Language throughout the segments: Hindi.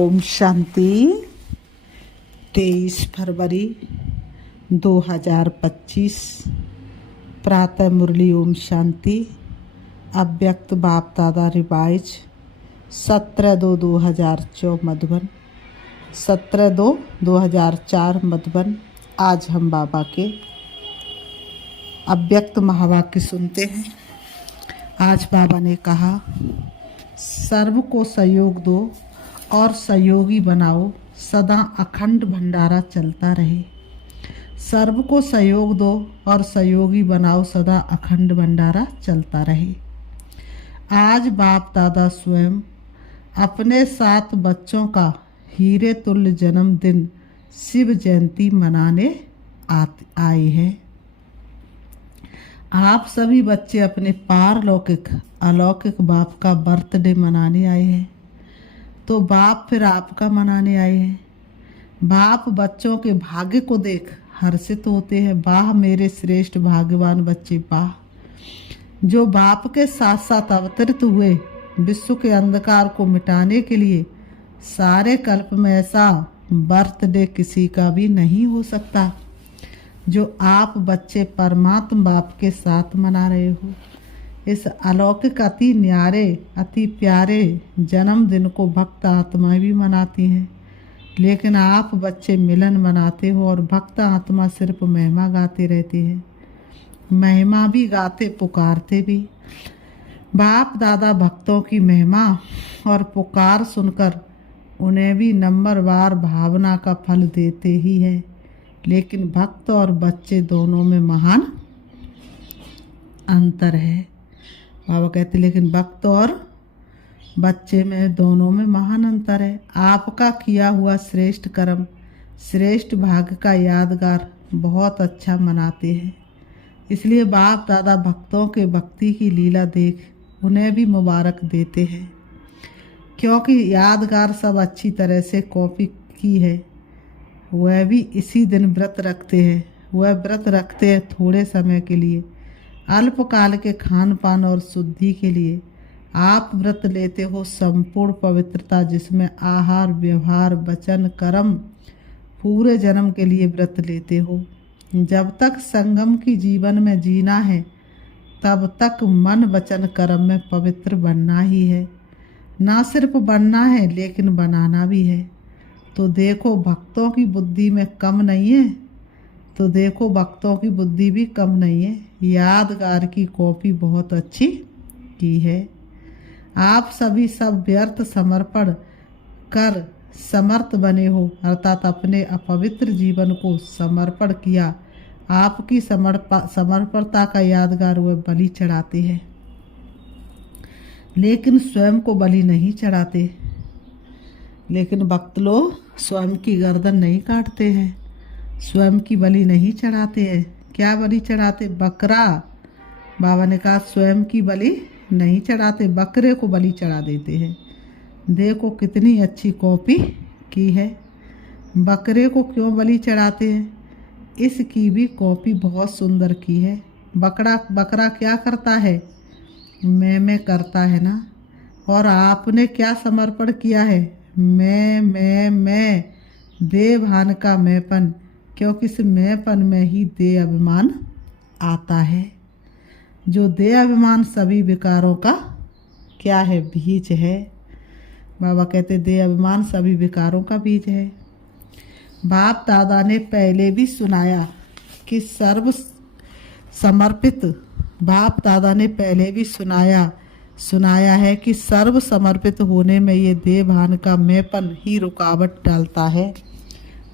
ओम शांति। 23 फरवरी 2025 प्रातः मुरली ओम शांति। अव्यक्त बाप दादा रिवाइज 17/2/2004 मधुबन, 17/2/2004 मधुबन। आज हम बाबा के अव्यक्त महावाक्य सुनते हैं। आज बाबा ने कहा, सर्व को सहयोग दो और सहयोगी बनाओ, सदा अखंड भंडारा चलता रहे। सर्व को सहयोग दो और सहयोगी बनाओ, सदा अखंड भंडारा चलता रहे। आज बाप दादा स्वयं अपने 7 बच्चों का हीरे तुल्य जन्मदिन शिव जयंती मनाने आए हैं। आप सभी बच्चे अपने पारलौकिक अलौकिक बाप का बर्थडे मनाने आए हैं, तो बाप फिर आपका मनाने आए हैं। बाप बच्चों के भाग्य को देख हर्षित होते हैं। वाह मेरे श्रेष्ठ भाग्यवान बच्चे, वाह, जो बाप के साथ साथ अवतरित हुए विश्व के अंधकार को मिटाने के लिए। सारे कल्प में ऐसा बर्थडे किसी का भी नहीं हो सकता जो आप बच्चे परमात्मा बाप के साथ मना रहे हो। इस अलौकिक अति न्यारे अति प्यारे जन्मदिन को भक्त आत्माएं भी मनाती हैं, लेकिन आप बच्चे मिलन मनाते हो और भक्त आत्मा सिर्फ महिमा गाते रहते हैं। महिमा भी गाते, पुकारते भी। बाप दादा भक्तों की महिमा और पुकार सुनकर उन्हें भी नंबरवार भावना का फल देते ही है, लेकिन भक्त और बच्चे दोनों में महान अंतर है। बाबा कहते लेकिन भक्त और बच्चे में दोनों में महान अंतर है। आपका किया हुआ श्रेष्ठ कर्म, श्रेष्ठ भाग्य का यादगार बहुत अच्छा मनाते हैं। इसलिए बाप दादा भक्तों के भक्ति की लीला देख उन्हें भी मुबारक देते हैं, क्योंकि यादगार सब अच्छी तरह से कॉपी की है। वह भी इसी दिन व्रत रखते हैं। वह व्रत रखते हैं थोड़े समय के लिए, अल्पकाल के खान पान और शुद्धि के लिए। आप व्रत लेते हो संपूर्ण पवित्रता, जिसमें आहार व्यवहार वचन कर्म पूरे जन्म के लिए व्रत लेते हो। जब तक संगम की जीवन में जीना है, तब तक मन वचन कर्म में पवित्र बनना ही है। ना सिर्फ बनना है, लेकिन बनाना भी है। तो देखो भक्तों की बुद्धि में कम नहीं है, तो देखो भक्तों की बुद्धि भी कम नहीं है। यादगार की कॉपी बहुत अच्छी की है। आप सभी सब व्यर्थ समर्पण कर समर्थ बने हो, अर्थात अपने अपवित्र जीवन को समर्पण किया। आपकी समर्पणता का यादगार वह बलि चढ़ाते हैं, लेकिन स्वयं को बलि नहीं चढ़ाते। लेकिन भक्त लोग स्वयं की गर्दन नहीं काटते हैं, स्वयं की बलि नहीं चढ़ाते हैं। क्या बलि चढ़ाते? बकरा। बाबा ने कहा स्वयं की बलि नहीं चढ़ाते, बकरे को बलि चढ़ा देते हैं। देखो कितनी अच्छी कॉपी की है। बकरे को क्यों बलि चढ़ाते हैं? इसकी भी कॉपी बहुत सुंदर की है। बकरा क्या करता है? मैं करता है ना। और आपने क्या समर्पण किया है? मैं देह भान का मैंपन, क्योंकि इस मैंपन में ही देह अभिमान आता है। जो देह अभिमान सभी विकारों का क्या है? बीज है। बाबा कहते देह अभिमान सभी विकारों का बीज है। बाप दादा ने पहले भी सुनाया कि सर्व समर्पित, बाप दादा ने पहले भी सुनाया है कि सर्व समर्पित होने में ये देह भान का मैंपन ही रुकावट डालता है।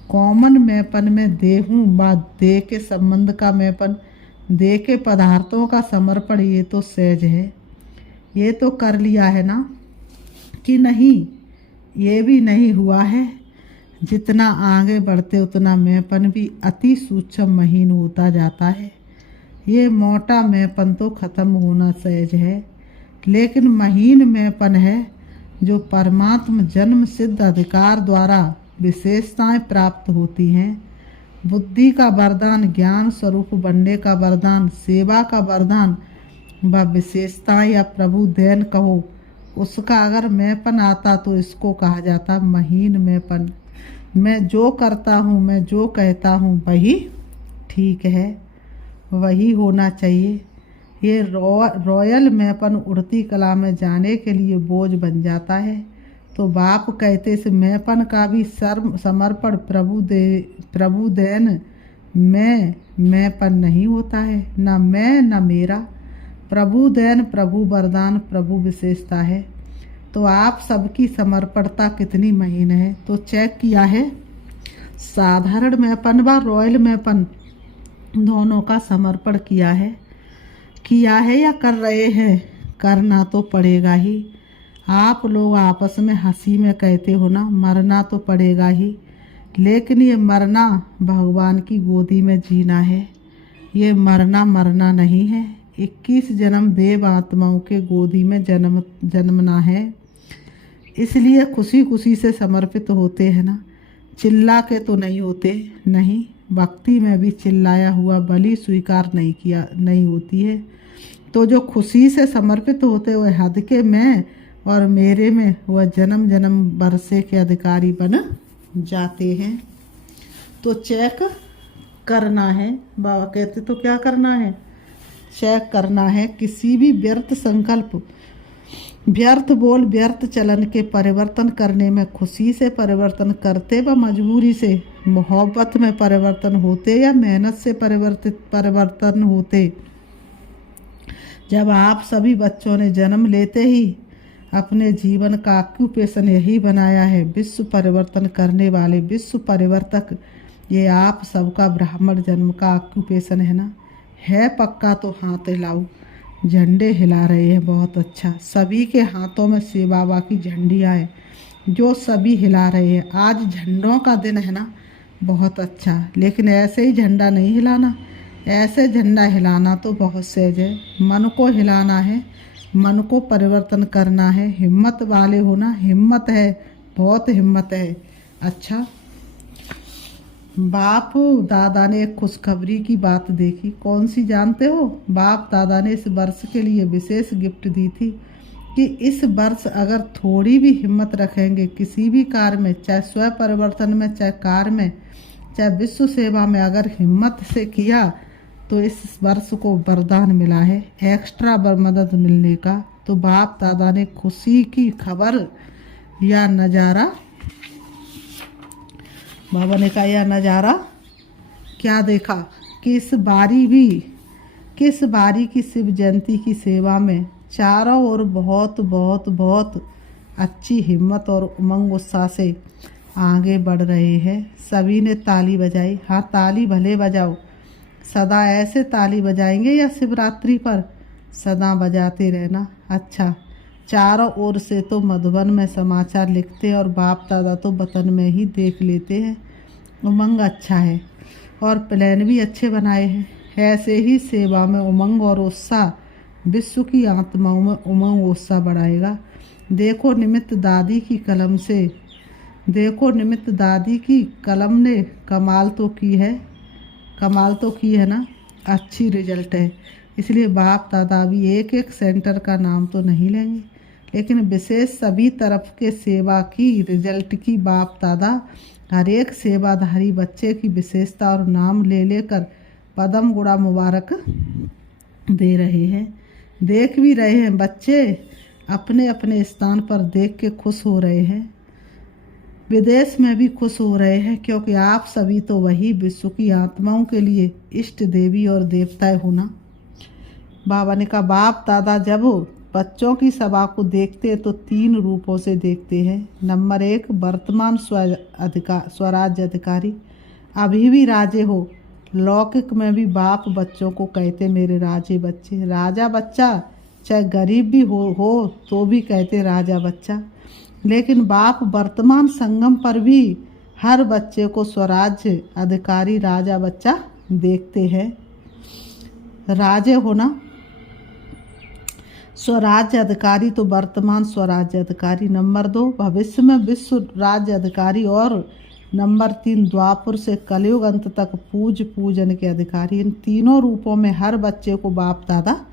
कॉमन मैंपन में देहूं व देह के संबंध का मैंपन, देह के पदार्थों का समर्पण, ये तो सहज है। ये तो कर लिया है ना कि नहीं? ये भी नहीं हुआ है। जितना आगे बढ़ते उतना मैंपन भी अति सूक्ष्म महीन होता जाता है। ये मोटा मैंपन तो खत्म होना सहज है, लेकिन महीन मैंपन है जो परमात्म जन्म सिद्ध अधिकार द्वारा विशेषताएं प्राप्त होती हैं। बुद्धि का वरदान, ज्ञान स्वरूप बनने का वरदान, सेवा का वरदान व विशेषताएं या प्रभु देन कहो, उसका अगर मैंपन आता तो इसको कहा जाता महीन मैंपन। मैं जो करता हूँ, मैं जो कहता हूँ वही ठीक है, वही होना चाहिए। ये रॉयल मैंपन उड़ती कला में जाने के लिए बोझ बन जाता है। तो बाप कहते इस मैंपन का भी समर्पण प्रभु देन मैंपन नहीं होता है, ना मैं ना मेरा। प्रभु देन, प्रभु वरदान, प्रभु विशेषता है। तो आप सबकी समर्पणता कितनी महीन है। तो चेक किया है, साधारण मैंपन व रॉयल मैंपन दोनों का समर्पण किया है या कर रहे हैं। करना तो पड़ेगा ही। आप लोग आपस में हंसी में कहते हो ना, मरना तो पड़ेगा ही, लेकिन ये मरना भगवान की गोदी में जीना है। ये मरना नहीं है। 21 जन्म देव आत्माओं के गोदी में जन्मना है। इसलिए खुशी खुशी से समर्पित होते हैं ना, चिल्ला के तो नहीं होते। नहीं, भक्ति में भी चिल्लाया हुआ बलि स्वीकार नहीं होती है। तो जो खुशी से समर्पित होते हुए हद के मैं और मेरे में वह जन्म जन्म बरसे के अधिकारी बन जाते हैं। तो चेक करना है। बाबा कहते तो क्या करना है, चेक करना है। किसी भी व्यर्थ संकल्प, व्यर्थ बोल, व्यर्थ चलन के परिवर्तन करने में खुशी से परिवर्तन करते व मजबूरी से, मोहब्बत में परिवर्तन होते या मेहनत से परिवर्तन होते। जब आप सभी बच्चों ने जन्म लेते ही अपने जीवन का ऑक्यूपेशन यही बनाया है, विश्व परिवर्तन करने वाले विश्व परिवर्तक, ये आप सबका ब्राह्मण जन्म का ऑक्यूपेशन है ना। है पक्का तो हाथ हिलाओ। झंडे हिला रहे हैं, बहुत अच्छा। सभी के हाथों में शिव बाबा की झंडियाँ हैं जो सभी हिला रहे हैं। आज झंडों का दिन है ना, बहुत अच्छा। लेकिन ऐसे ही झंडा नहीं हिलाना, ऐसे झंडा हिलाना तो बहुत सहज है। मन को हिलाना है, मन को परिवर्तन करना है। हिम्मत वाले होना, हिम्मत है, बहुत हिम्मत है। अच्छा, बाप दादा ने एक खुशखबरी की बात देखी। कौन सी जानते हो? बाप दादा ने इस वर्ष के लिए विशेष गिफ्ट दी थी कि इस वर्ष अगर थोड़ी भी हिम्मत रखेंगे किसी भी कार्य में, चाहे स्व परिवर्तन में, चाहे कार्य में, चाहे विश्व सेवा में, अगर हिम्मत से किया तो इस वर्ष को वरदान मिला है एक्स्ट्रा मदद मिलने का। तो बाप दादा ने खुशी की खबर या नज़ारा, बाबा ने कहा यह नज़ारा क्या देखा कि इस बारी की शिव जयंती की सेवा में चारों ओर बहुत बहुत बहुत अच्छी हिम्मत और उमंग उत्साह से आगे बढ़ रहे हैं। सभी ने ताली बजाई। हाँ, ताली भले बजाओ। सदा ऐसे ताली बजाएंगे या शिवरात्रि पर? सदा बजाते रहना। अच्छा, चारों ओर से तो मधुबन में समाचार लिखते और बाप दादा तो वतन में ही देख लेते हैं। उमंग अच्छा है और प्लान भी अच्छे बनाए हैं। ऐसे ही सेवा में उमंग और उत्साह विश्व की आत्माओं में उमंग उत्साह बढ़ाएगा। देखो निमित्त दादी की कलम ने कमाल तो की है ना, अच्छी रिजल्ट है। इसलिए बाप दादा भी एक एक सेंटर का नाम तो नहीं लेंगे, लेकिन विशेष सभी तरफ के सेवा की रिजल्ट की बाप दादा हर एक सेवाधारी बच्चे की विशेषता और नाम ले लेकर पदम गुड़ा मुबारक दे रहे हैं। देख भी रहे हैं, बच्चे अपने अपने स्थान पर देख के खुश हो रहे हैं। विदेश में भी खुश हो रहे हैं, क्योंकि आप सभी तो वही विश्व की आत्माओं के लिए इष्ट देवी और देवताएं होना। बाबा ने कहा बाप दादा जब बच्चों की सभा को देखते तो 3 रूपों से देखते हैं। नंबर 1, वर्तमान स्वराज्य अधिकारी, अभी भी राजे हो। लौकिक में भी बाप बच्चों को कहते मेरे राजे बच्चे। राजा बच्चा चाहे गरीब भी हो तो भी कहते राजा बच्चा। लेकिन बाप वर्तमान संगम पर भी हर बच्चे को स्वराज्य अधिकारी राजा बच्चा देखते हैं। राजे होना, स्वराज्य अधिकारी तो वर्तमान स्वराज्य अधिकारी। नंबर 2, भविष्य में विश्व राज्य अधिकारी। और नंबर 3, द्वापर से कलयुग अंत तक पूजन के अधिकारी। इन तीनों रूपों में हर बच्चे को बाप दादा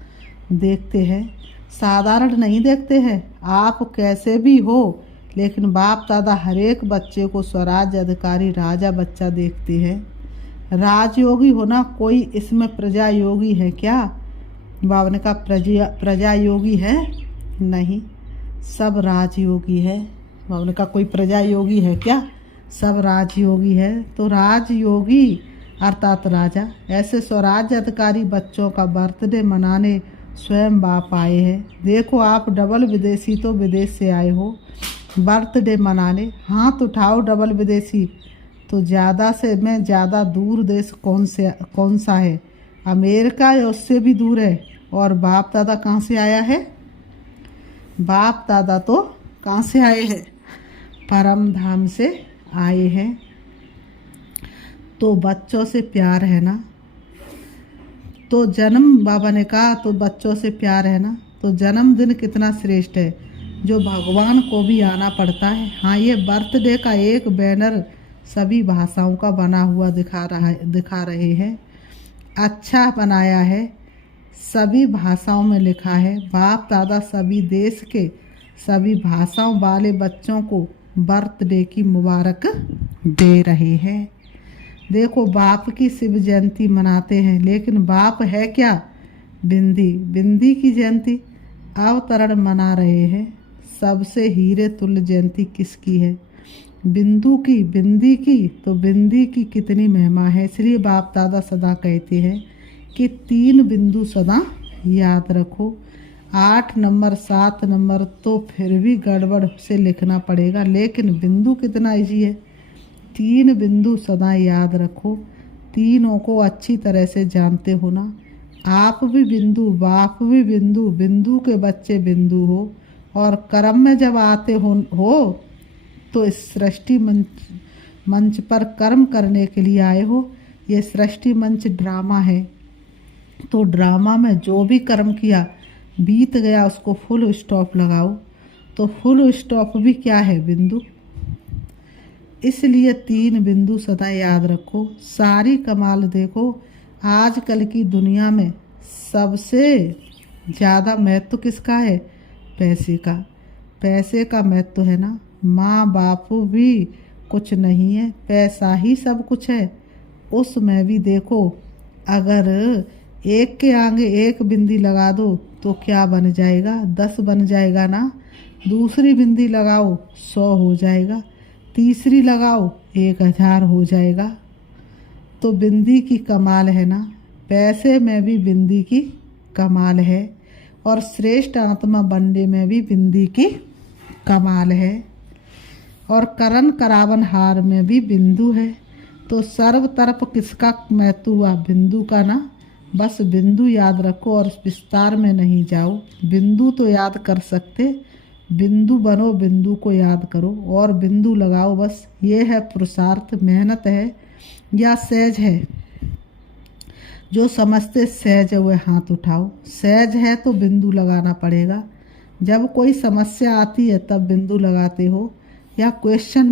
देखते हैं। साधारण नहीं देखते हैं। आप कैसे भी हो, लेकिन बाप दादा हर एक बच्चे को स्वराज्य अधिकारी राजा बच्चा देखते हैं। राजयोगी होना कोई इसमें प्रजा योगी है क्या? बाबा ने कहा प्रजा योगी है नहीं, सब राजयोगी है। बाबा ने कहा कोई प्रजा योगी है क्या? सब राजयोगी है। तो राजयोगी अर्थात राजा, ऐसे स्वराज्य अधिकारी बच्चों का बर्थडे मनाने स्वयं बाप आए हैं। देखो आप डबल विदेशी तो विदेश से आए हो बर्थडे मनाने। हाथ उठाओ डबल विदेशी। तो ज़्यादा से मैं ज़्यादा दूर देश कौन सा है? अमेरिका या उससे भी दूर है। और बाप दादा कहाँ से आया है? बाप दादा तो कहाँ से आए हैं? परम धाम से आए हैं। तो बच्चों से प्यार है ना, तो जन्म, बाबा ने कहा तो बच्चों से प्यार है ना, तो जन्मदिन कितना श्रेष्ठ है जो भगवान को भी आना पड़ता है। हाँ, ये बर्थडे का एक बैनर सभी भाषाओं का बना हुआ दिखा रहे हैं। अच्छा बनाया है, सभी भाषाओं में लिखा है। बाप दादा सभी देश के सभी भाषाओं वाले बच्चों को बर्थडे की मुबारक दे रहे हैं। देखो बाप की शिव जयंती मनाते हैं, लेकिन बाप है क्या? बिंदी की जयंती अवतरण मना रहे हैं। सबसे हीरे तुल्य जयंती किसकी है? बिंदी की। तो बिंदी की कितनी महिमा है, इसलिए बाप दादा सदा कहते हैं कि 3 बिंदु सदा याद रखो। 8 नंबर 7 नंबर तो फिर भी गड़बड़ से लिखना पड़ेगा, लेकिन बिंदु कितना इजी है। 3 बिंदु सदा याद रखो। तीनों को अच्छी तरह से जानते हो ना। आप भी बिंदु, बाप भी बिंदु, बिंदु के बच्चे बिंदु हो। और कर्म में जब आते हो तो इस सृष्टि मंच पर कर्म करने के लिए आए हो। ये सृष्टि मंच ड्रामा है, तो ड्रामा में जो भी कर्म किया बीत गया उसको फुल स्टॉप लगाओ। तो फुल स्टॉप भी क्या है? बिंदु। इसलिए 3 बिंदु सदा याद रखो। सारी कमाल देखो, आजकल की दुनिया में सबसे ज़्यादा महत्व किसका है? पैसे का। पैसे का महत्व है ना। माँ बाप भी कुछ नहीं है, पैसा ही सब कुछ है। उसमें भी देखो, अगर एक के आगे एक बिंदी लगा दो तो क्या बन जाएगा? 10 बन जाएगा ना। दूसरी बिंदी लगाओ 100 हो जाएगा, तीसरी लगाओ 1000 हो जाएगा। तो बिंदी की कमाल है ना। पैसे में भी बिंदी की कमाल है, और श्रेष्ठ आत्मा बनने में भी बिंदी की कमाल है, और करण करावन हार में भी बिंदु है। तो सर्व तरफ किसका महत्व हुआ? बिंदु का ना। बस बिंदु याद रखो और विस्तार में नहीं जाओ। बिंदु तो याद कर सकते, बिंदु बनो, बिंदु को याद करो और बिंदु लगाओ। बस ये है पुरुषार्थ, मेहनत है या सहज है? जो समझते सहज है वह हाथ उठाओ। सहज है तो बिंदु लगाना पड़ेगा। जब कोई समस्या आती है तब बिंदु लगाते हो, या क्वेश्चन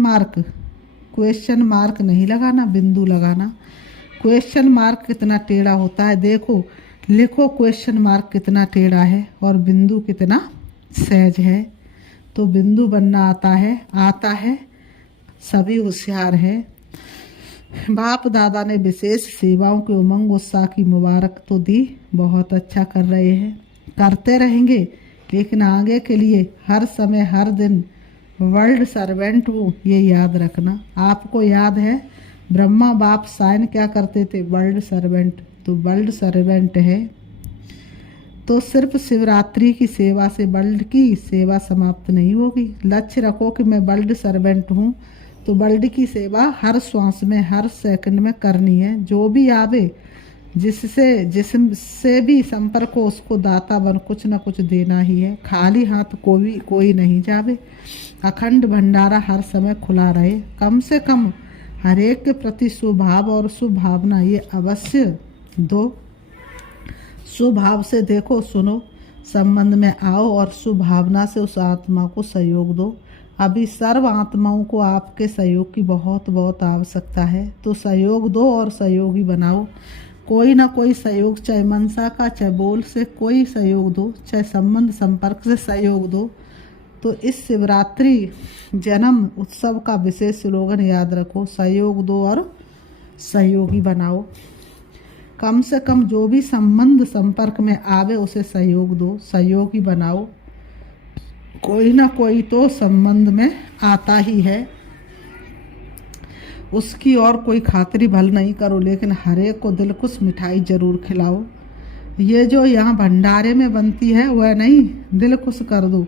मार्क नहीं लगाना, बिंदु लगाना। क्वेश्चन मार्क कितना टेढ़ा होता है, देखो लिखो क्वेश्चन मार्क कितना टेढ़ा है और बिंदु कितना सहज है। तो बिंदु बनना आता है, सभी होशियार है। बाप दादा ने विशेष सेवाओं के उमंग उत्साह की मुबारक तो दी, बहुत अच्छा कर रहे हैं, करते रहेंगे, लेकिन आगे के लिए हर समय हर दिन वर्ल्ड सर्वेंट हूँ, ये याद रखना। आपको याद है ब्रह्मा बाप साइन क्या करते थे? World servant. तो वर्ल्ड सर्वेंट है तो सिर्फ शिवरात्रि की सेवा से वर्ल्ड की सेवा समाप्त नहीं होगी। लक्ष्य रखो कि मैं वर्ल्ड सर्वेंट हूँ, तो वर्ल्ड की सेवा हर श्वास में हर सेकंड में करनी है। जो भी आवे, जिससे भी संपर्क हो, उसको दाता बन कुछ न कुछ देना ही है। खाली हाथ कोई नहीं जावे। अखंड भंडारा हर समय खुला रहे। कम से कम हर एक के प्रति स्वभाव और सुभावना ये अवश्य दो। स्वभाव से देखो, सुनो, संबंध में आओ और सुभावना से उस आत्मा को सहयोग दो। अभी सर्व आत्माओं को आपके सहयोग की बहुत बहुत आवश्यकता है, तो सहयोग दो और सहयोगी बनाओ। कोई ना कोई सहयोग, चाहे मनसा का चाहे बोल से कोई सहयोग दो, चाहे संबंध संपर्क से सहयोग दो। तो इस शिवरात्रि जन्म उत्सव का विशेष स्लोगन याद रखो, सहयोग दो और सहयोगी बनाओ। कम से कम जो भी संबंध संपर्क में आवे उसे सहयोग दो, सहयोगी बनाओ। कोई ना कोई तो संबंध में आता ही है, उसकी और कोई खातिरी भल नहीं करो, लेकिन हर एक को दिलखुश मिठाई जरूर खिलाओ। ये जो यहाँ भंडारे में बनती है वह नहीं, दिल खुश कर दो।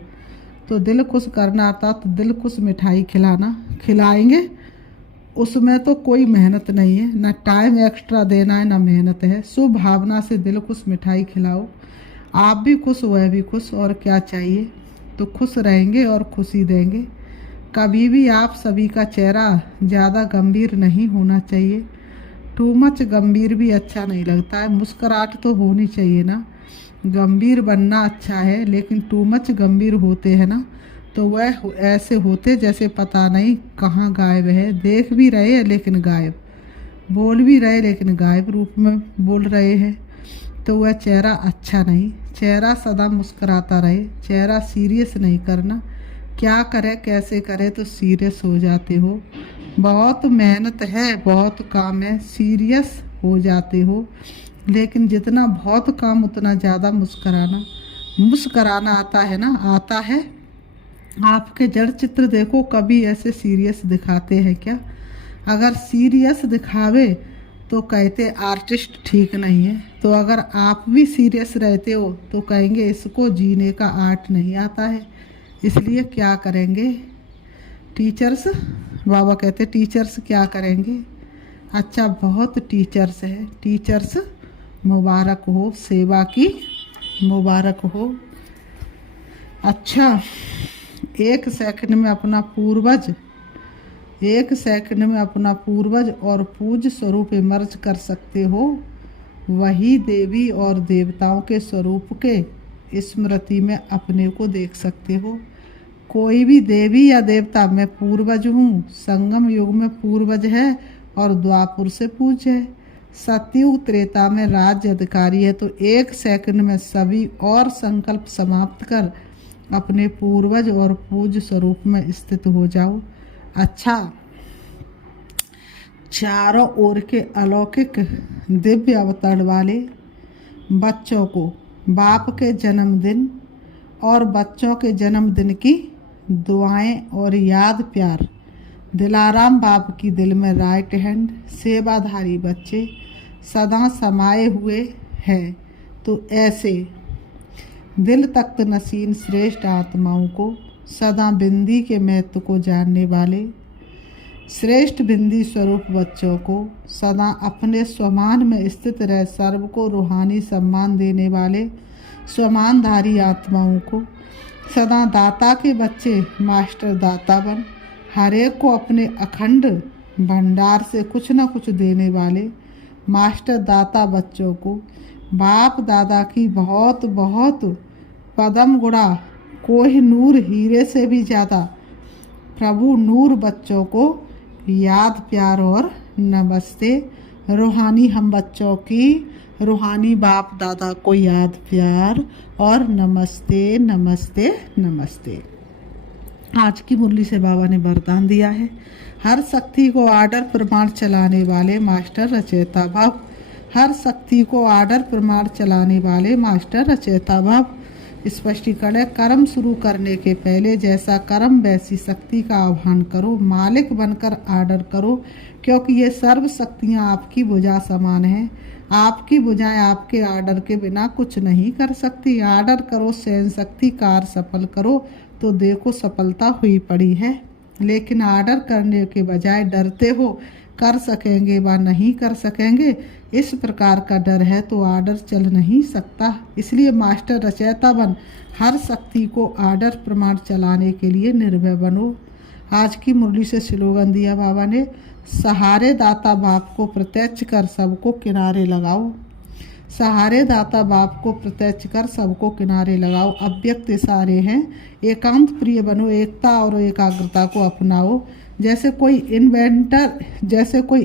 तो दिल खुश करना आता तो दिल खुश मिठाई खिलाएंगे। उसमें तो कोई मेहनत नहीं है, ना टाइम एक्स्ट्रा देना है ना मेहनत है। शुभ भावना से दिल खुश मिठाई खिलाओ, आप भी खुश वह भी खुश, और क्या चाहिए। तो खुश रहेंगे और खुशी देंगे। कभी भी आप सभी का चेहरा ज़्यादा गंभीर नहीं होना चाहिए, टू मच गंभीर भी अच्छा नहीं लगता है। मुस्कुराहट तो होनी चाहिए ना, गंभीर बनना अच्छा है, लेकिन टू मच गंभीर होते हैं ना तो वह ऐसे होते जैसे पता नहीं कहाँ गायब है। देख भी रहे हैं लेकिन गायब, बोल भी रहे लेकिन गायब रूप में बोल रहे हैं। तो वह चेहरा अच्छा नहीं। चेहरा सदा मुस्कुराता रहे, चेहरा सीरियस नहीं करना। क्या करे कैसे करे तो सीरियस हो जाते हो। बहुत मेहनत है, बहुत काम है, सीरियस हो जाते हो। लेकिन जितना बहुत काम उतना ज़्यादा मुस्कराना आता है ना, आता है। आपके जड़ चित्र देखो, कभी ऐसे सीरियस दिखाते हैं क्या? अगर सीरियस दिखावे तो कहते आर्टिस्ट ठीक नहीं है। तो अगर आप भी सीरियस रहते हो तो कहेंगे इसको जीने का आर्ट नहीं आता है। इसलिए क्या करेंगे टीचर्स, बाबा कहते टीचर्स क्या करेंगे? अच्छा, बहुत टीचर्स है, टीचर्स मुबारक हो, सेवा की मुबारक हो। अच्छा, एक सेकंड में अपना पूर्वज और पूज्य स्वरूप इमर्ज कर सकते हो। वही देवी और देवताओं के स्वरूप के स्मृति में अपने को देख सकते हो। कोई भी देवी या देवता, मैं पूर्वज हूँ, संगम युग में पूर्वज है और द्वापुर से पूज्य है। सतयुग त्रेता में राज्य अधिकारी है। तो एक सेकंड में सभी और संकल्प समाप्त कर अपने पूर्वज और पूज्य स्वरूप में स्थित हो जाओ। अच्छा, चारों ओर के अलौकिक दिव्य अवतरण वाले बच्चों को बाप के जन्मदिन और बच्चों के जन्मदिन की दुआएं और याद प्यार। दिलाराम बाप की दिल में राइट हैंड, सेवाधारी बच्चे सदा समाये हुए हैं। तो ऐसे दिल तख्त नसीन श्रेष्ठ आत्माओं को, सदा बिंदी के महत्व को जानने वाले श्रेष्ठ बिंदी स्वरूप बच्चों को, सदा अपने स्वमान में स्थित रह सर्व को रूहानी सम्मान देने वाले स्वमानधारी आत्माओं को, सदा दाता के बच्चे मास्टर दाता बन हर एक को अपने अखंड भंडार से कुछ न कुछ देने वाले मास्टर दाता बच्चों को, बाप दादा की बहुत बहुत पदम गुणा कोह नूर हीरे से भी ज़्यादा प्रभु नूर बच्चों को याद प्यार और नमस्ते। रूहानी हम बच्चों की रूहानी बाप दादा को याद प्यार और नमस्ते नमस्ते नमस्ते। आज की मुरली से बाबा ने वरदान दिया है, हर शक्ति को आर्डर प्रमाण चलाने वाले मास्टर रचयिता भाव, हर शक्ति को आर्डर प्रमाण चलाने वाले मास्टर रचयिता भाव। स्पष्टीकरण है, कर्म शुरू करने के पहले जैसा कर्म वैसी शक्ति का आह्वान करो, मालिक बनकर आर्डर करो, क्योंकि ये सर्व शक्तियाँ आपकी भुजा समान हैं। आपकी भुजाएं आपके आर्डर के बिना कुछ नहीं कर सकती। आर्डर करो, सहन शक्ति कार्य सफल करो, तो देखो सफलता हुई पड़ी है। लेकिन आर्डर करने के बजाय डरते हो, कर सकेंगे व नहीं कर सकेंगे, इस प्रकार का डर है तो आर्डर चल नहीं सकता। इसलिए मास्टर रचयिता बन हर शक्ति को आर्डर प्रमाण चलाने के लिए निर्भय बनो। आज की मुरली से स्लोगन दिया बाबा ने, सहारे दाता बाप को प्रत्यक्ष कर सबको किनारे लगाओ। सहारे दाता बाप को प्रत्यक्ष कर सबको किनारे लगाओ। अव्यक्त इशारे हैं। एकांत प्रिय बनो, एकता और एकाग्रता को अपनाओ। जैसे कोई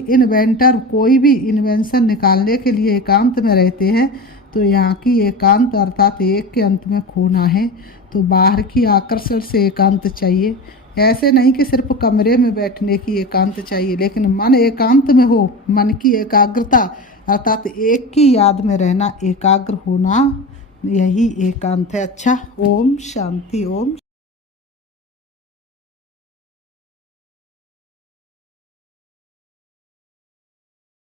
इन्वेंटर कोई भी इन्वेंशन निकालने के लिए एकांत में रहते हैं, तो यहाँ की एकांत अर्थात एक के अंत में खोना है। तो बाहर की आकर्षण से एकांत चाहिए। ऐसे नहीं कि सिर्फ कमरे में बैठने की एकांत चाहिए, लेकिन मन एकांत में हो। मन की एकाग्रता अर्थात एक की याद में रहना, एकाग्र होना, यही एकांत है। अच्छा, ओम शांति, ओम